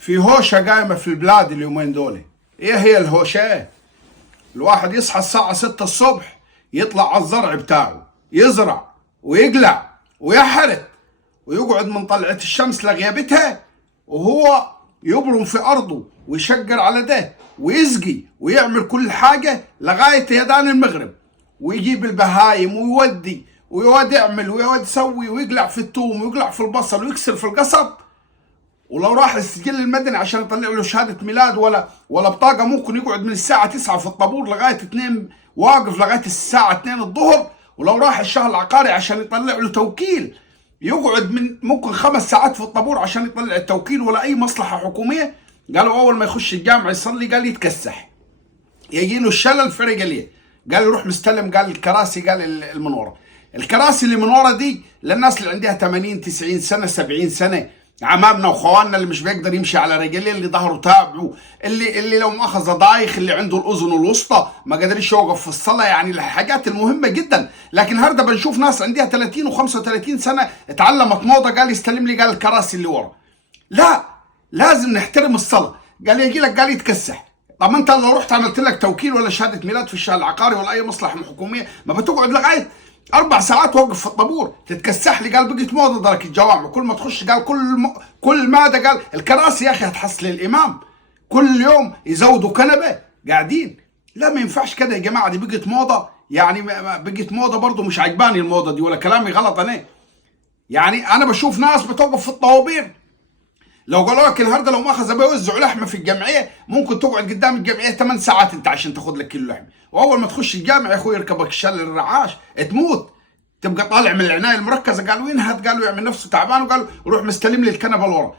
في هوشة قايمة في البلاد اليومين دول. ايه هي الهوشة؟ الواحد يصحى الساعة 6 الصبح، يطلع على الزرع بتاعه، يزرع ويقلع ويحرث ويقعد من طلعة الشمس لغيابتها، وهو يبرم في أرضه ويشقر على ده ويسقي ويعمل كل حاجة لغاية يدان المغرب، ويجيب البهايم ويودي ويقعد يعمل ويقعد يسوي ويقلع في الثوم ويقلع في البصل ويكسر في القصب. ولو راح السجل المدني عشان يطلع له شهادة ميلاد ولا بطاقة، ممكن يقعد من الساعة 9 في الطابور لغاية 2، واقف لغاية الساعة 2 الظهر. ولو راح الشهر العقاري عشان يطلع له توكيل، يقعد من ممكن 5 ساعات في الطابور عشان يطلع التوكيل ولا أي مصلحة حكومية. قالوا أول ما يخش الجامعة يصلي قال يتكسح، يجي له الشلل في رجليه، قال يروح مستلم، قال الكراسي، قال المنورة. الكراسي اللي من ورا دي للناس اللي عندها 80 90 سنة 70 سنة، عمامنا وخواننا اللي مش بيقدر يمشي على رجليه، اللي ظهره تابعه، اللي لو مؤاخذه ضايخ، اللي عنده الاذن الوسطى ما قادرش يوقف في الصلاه، يعني الحاجات المهمه جدا. لكن النهارده بنشوف ناس عندها 30 و35 سنه اتعلمت موضه، قال يستلم لي، قال الكراسي اللي ورا. لا، لازم نحترم الصلاه. قال يجي لك قال يتكسح. طب انت لو رحت عملت لك توكيل ولا شهاده ميلاد في الشهر العقاري ولا اي مصلحه حكوميه، ما بتقعد لغايه 4 ساعات واقف في الطابور تتكسح لي؟ قال بقيت موضه درك الجوامع، كل ما تخش قال كل ماذا، قال الكراسي يا اخي هتحصل الامام كل يوم يزودوا كنبه قاعدين. لا، ما ينفعش كده يا جماعه، دي بقت موضه، يعني بقت موضه برضه، مش عجباني الموضه دي، ولا كلامي غلط انا؟ يعني انا بشوف ناس بتوقف في الطوابير، لو قالوا لك النهارده لو ماخذ بيوزعوا لحمه في الجمعيه، ممكن تقعد قدام الجمعيه 8 ساعات انت عشان تاخذ لك كيلو لحمه، واول ما تخش الجامع يا اخوي يركبك الشل الرعاش تموت، تبقى طالع من العنايه المركزه. قالوا ينهد، قالوا يعمل نفسه تعبان، وقالوا روح مستلم لي الكنبه اللي ورا.